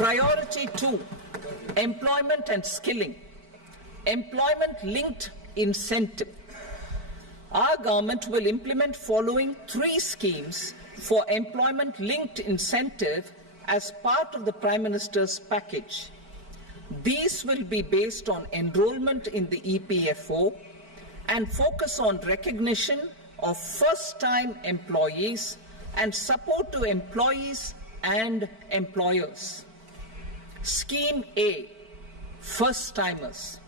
Priority 2, employment and skilling. Employment-linked incentive. Our government will implement following 3 schemes for employment-linked incentive as part of the Prime Minister's package. These will be based on enrollment in the EPFO and focus on recognition of first-time employees and support to employees and employers. Scheme A, first-timers.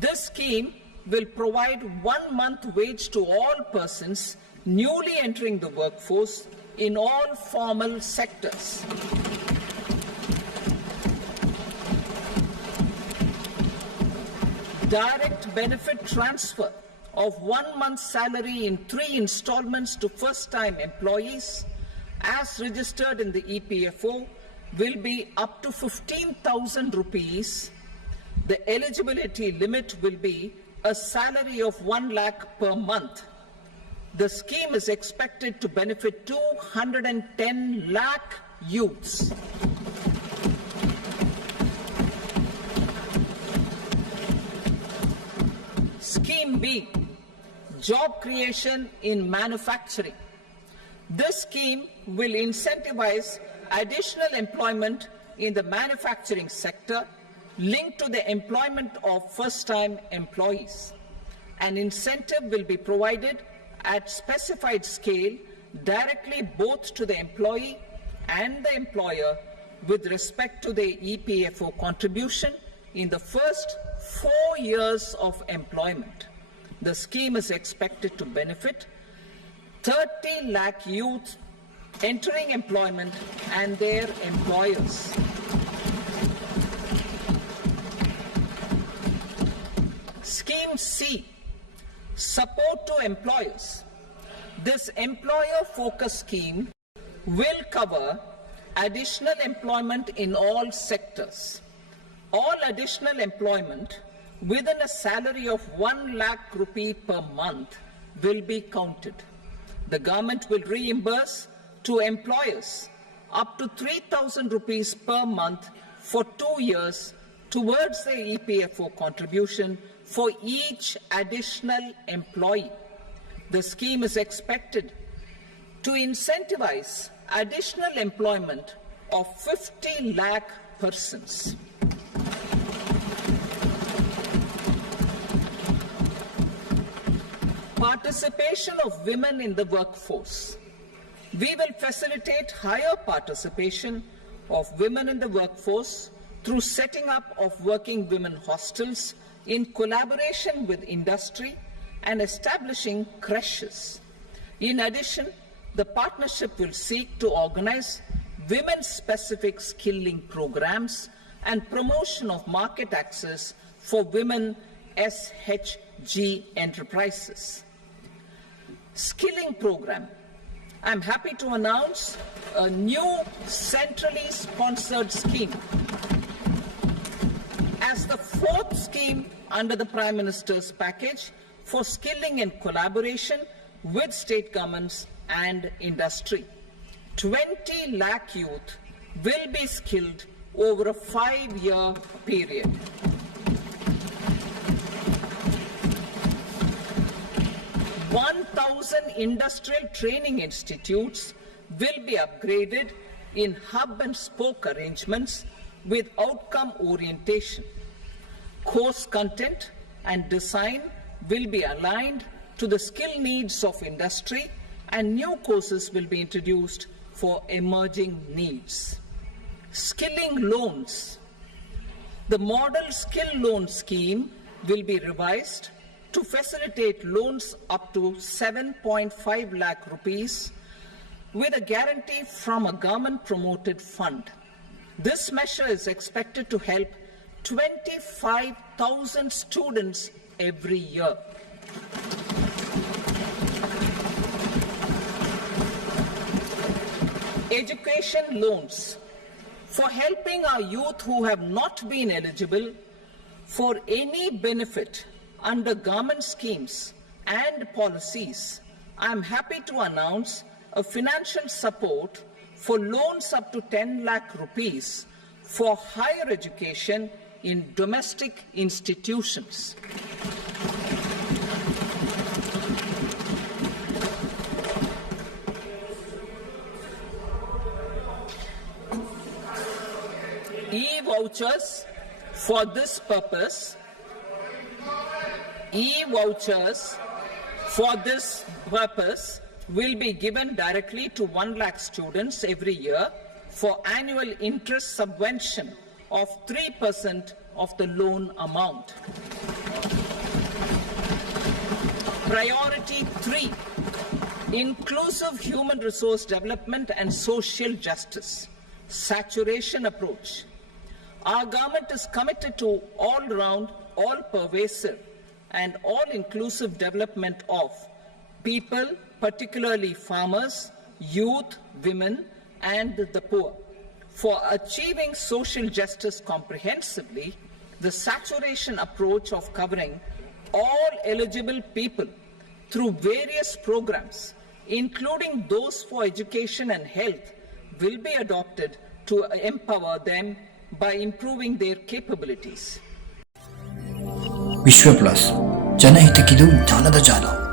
This scheme will provide 1 month wage to all persons newly entering the workforce in all formal sectors. Direct benefit transfer of 1 month's salary in 3 installments to first-time employees as registered in the EPFO will be up to 15,000 rupees. The eligibility limit will be a salary of 1 lakh per month. The scheme is expected to benefit 210 lakh youths. Scheme B, job creation in manufacturing. This scheme will incentivize additional employment in the manufacturing sector linked to the employment of first-time employees. An incentive will be provided at specified scale directly both to the employee and the employer with respect to the EPFO contribution in the first 4 years of employment. The scheme is expected to benefit 30 lakh youth entering employment and their employers. Scheme C, support to employers. This employer-focused scheme will cover additional employment in all sectors. All additional employment within a salary of 1 lakh rupee per month will be counted. The government will reimburse to employers up to 3,000 rupees per month for 2 years towards the EPFO contribution for each additional employee. The scheme is expected to incentivize additional employment of 50 lakh persons. Participation of women in the workforce. We will facilitate higher participation of women in the workforce through setting up of working women hostels in collaboration with industry and establishing creches. In addition, the partnership will seek to organize women-specific skilling programs and promotion of market access for women SHG enterprises. Skilling program. I'm happy to announce a new centrally sponsored scheme as the 4th scheme under the Prime Minister's package for skilling in collaboration with state governments and industry. 20 lakh youth will be skilled over a 5-year period. "1,000 industrial training institutes will be upgraded in hub and spoke arrangements with outcome orientation. Course content and design will be aligned to the skill needs of industry, and new courses will be introduced for emerging needs." Skilling loans. The model skill loan scheme will be revised to facilitate loans up to 7.5 lakh rupees with a guarantee from a government-promoted fund. This measure is expected to help 25,000 students every year. Education loans. For helping our youth who have not been eligible for any benefit under government schemes and policies, I am happy to announce a financial support for loans up to 10 lakh rupees for higher education in domestic institutions. E-vouchers for this purpose will be given directly to 1 lakh students every year for annual interest subvention of 3% of the loan amount. Priority 3, inclusive human resource development and social justice, saturation approach. Our government is committed to all-round, all-pervasive and all-inclusive development of people, particularly farmers, youth, women, and the poor. For achieving social justice comprehensively, the saturation approach of covering all eligible people through various programs, including those for education and health, will be adopted to empower them by improving their capabilities. ವಿಶ್ವ plus ಜನಹಿತಕ್ಕಿದು ಜ್ಞಾನದ ಜಾಲ.